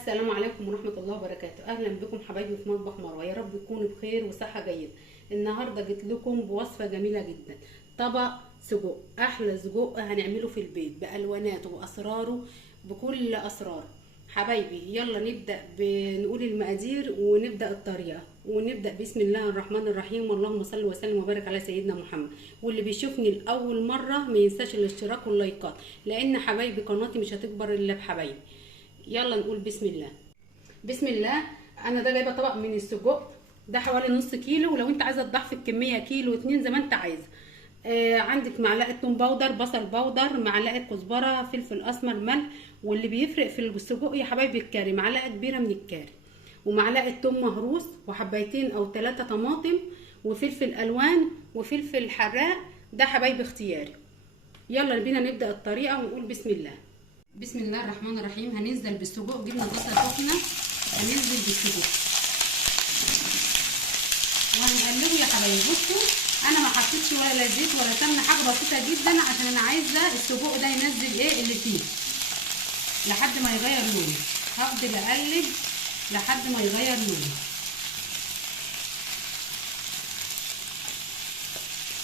السلام عليكم ورحمة الله وبركاته. أهلا بكم حبايبي في مطبخ مروة، يا رب تكونوا بخير وصحة جيدة. النهاردة جيت لكم بوصفة جميلة جدا، طبق سجق، أحلى سجق هنعمله في البيت بألواناته وأسراره بكل أسراره. حبايبي يلا نبدأ بنقول المقادير ونبدأ الطريقة، ونبدأ بسم الله الرحمن الرحيم، اللهم صل وسلم وبارك على سيدنا محمد. واللي بيشوفني لأول مرة ما ينساش الاشتراك واللايكات، لأن حبايبي قناتي مش هتكبر إلا بحبايبي. يلا نقول بسم الله. بسم الله. انا ده جايبه طبق من السجق، ده حوالي نص كيلو، ولو انت عايزه تضعفي الكميه كيلو اتنين زي ما انت عايزه. عندك معلقه توم باودر، بصل باودر، معلقه كزبره، فلفل اسمر، ملح. واللي بيفرق في السجق يا حبايبي الكاري، معلقه كبيره من الكاري، ومعلقه توم مهروس، وحبايتين او 3 طماطم، وفلفل الوان، وفلفل حراق. ده حبايبي اختياري. يلا بينا نبدا الطريقه ونقول بسم الله. بسم الله الرحمن الرحيم. هننزل بالسجق، جبنا طاسه سخنه، هننزل بالسجق وهنقلبه يا حبايبي. بصوا انا ما حطيتش ولا زيت ولا سمنه، حاجه بسيطه جدا، عشان انا عايزه السجق ده ينزل ايه اللي فيه لحد ما يغير لونه. هفضل اقلب لحد ما يغير لونه.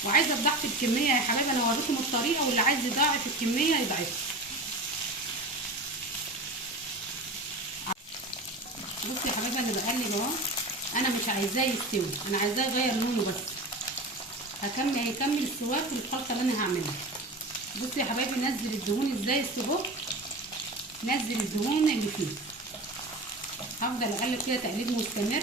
وعايزه اضعف الكميه يا حبايبي، انا هوريكم الطريقه، واللي عايز يضاعف الكميه يضعفها. بصي يا حبايبي انا بقلب اهو، انا مش عايزاه يستوي، انا عايزاه يغير لونه بس. هيكمل السوا في الخلطه اللي انا هعملها. بصي يا حبايبي نزل الدهون ازاي السجق، نزل الدهون اللي فيه. هفضل اقلب كده تقليب مستمر.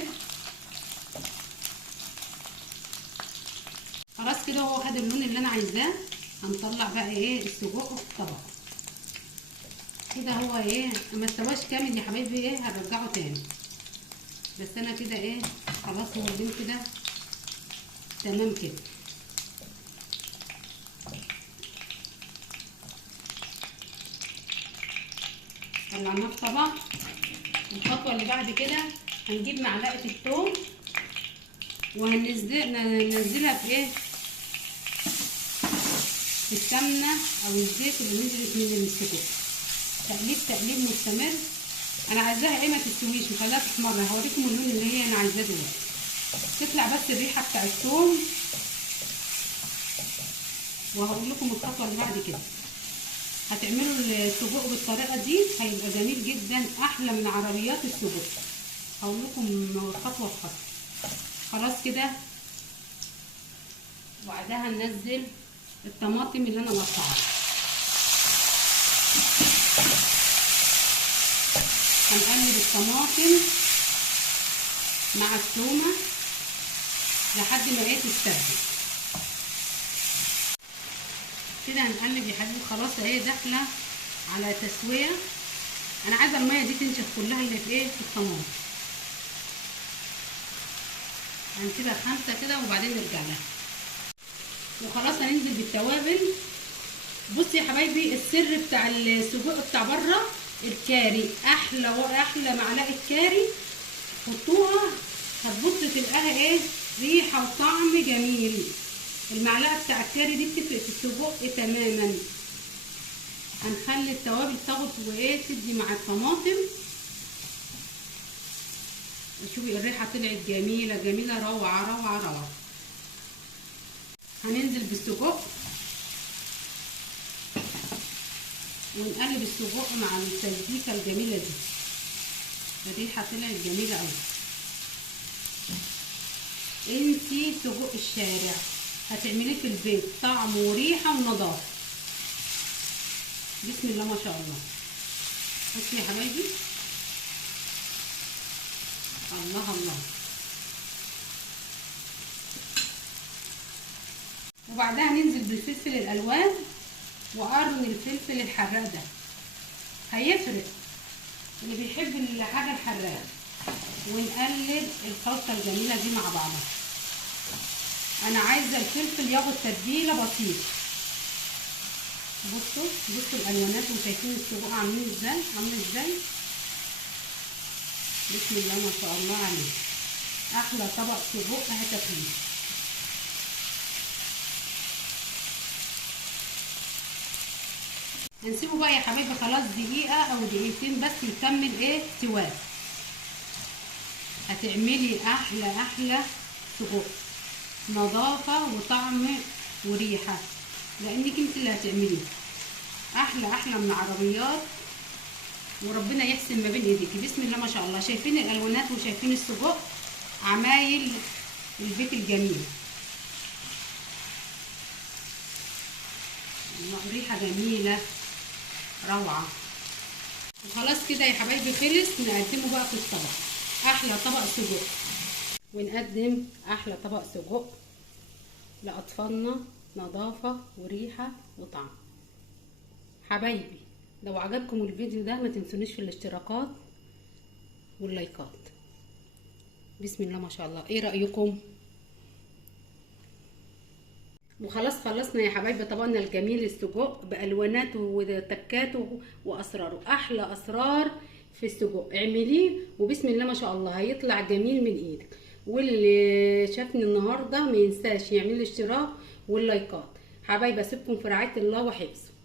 خلاص كده هو خد اللون اللي انا عايزاه. هنطلع بقى ايه السجق في الطبق كده. هو ايه ما استواش كامل يا حبايبي، ايه هنرجعه تاني، بس انا كده ايه خلاص هو اللون كده تمام كده. طلعناه في طبق. الخطوه اللي بعد كده هنجيب معلقه الثوم وهننزلها في ايه، في السمنه او الزيت اللي نزلت من السجق. تقليب مستمر. انا عايزاها ايه ما تستويش، مخليها تحمر. هوريكم اللون اللي هي انا عايزاه دلوقتي. تطلع بس الريحه بتاع الثوم، وهقول لكم الخطوه اللي بعد كده. هتعملوا السجق بالطريقه دي هيبقى جميل جدا، احلى من عربيات السجق. هقول لكم خطوه بخطوه. خلاص كده. وبعدها ننزل الطماطم اللي انا مقطعاها. هنقلب الطماطم مع الثومه لحد ما ايه تستوي كده. هنقلب يا حبيبي. خلاص اهي داخله على تسويه. انا عايزه الميه دي تنشف كلها اللي في ايه في الطماطم. هنسيبها 5 كده وبعدين نرجع لها. وخلاص هننزل بالتوابل. بصي يا حبايبي السر بتاع السجق بتاع بره الكاري، احلى معلقه كاري حطوها، هتبص تلقاها ايه ريحه وطعم جميل. المعلقه بتاع الكاري دي بتفرق في السجق تماما. هنخلي التوابل تاخد وايه تدي مع الطماطم. شوفي الريحه طلعت جميله روعه. هننزل بالسجق ونقلب السجق مع التسبيكه الجميله دي. الريحه طلعت جميله قوي. انسي سجق الشارع، هتعمليه في البيت طعم وريحه ونظافه. بسم الله ما شاء الله. بصي يا حبايبي الله. وبعدها ننزل بالفلفل الالوان وقرن الفلفل الحراق ده هيفرق اللي بيحب الحاجه الحراقه. ونقلب الخلطه الجميله دي مع بعضها. انا عايزه الفلفل ياخد تتبيله بسيطه. بصوا الالوانات وشايفين السجق عامل ازاي. بسم الله ما شاء الله عليه. احلى طبق سجق هتاكليه. هنسيبه بقى يا حبايبي خلاص دقيقه او دقيقتين بس يكمل ايه سواه. هتعملي احلى سجق، نظافه وطعم وريحه، لانك انت اللي هتعمليه احلى من العربيات، وربنا يحسن ما بين ايديكي. بسم الله ما شاء الله. شايفين الالوانات وشايفين السجق، عمايل البيت الجميل، ريحه جميله روعه. وخلاص كده يا حبايبي خلص. نقدمه بقى في الطبق، احلى طبق سجق. ونقدم احلى طبق سجق لاطفالنا، نظافه وريحه وطعم. حبايبي لو عجبكم الفيديو ده ما تنسونيش في الاشتراكات واللايكات. بسم الله ما شاء الله. ايه رأيكم؟ وخلاص خلصنا يا حبايبي طبقنا الجميل السجق بألواناته وتكاته واسراره. احلى اسرار في السجق اعمليه وبسم الله ما شاء الله هيطلع جميل من ايدك. واللي شافني النهارده ما ينساش يعمل لي اشتراك واللايكات. حبايبي اسيبكم في رعاية الله وحفظه.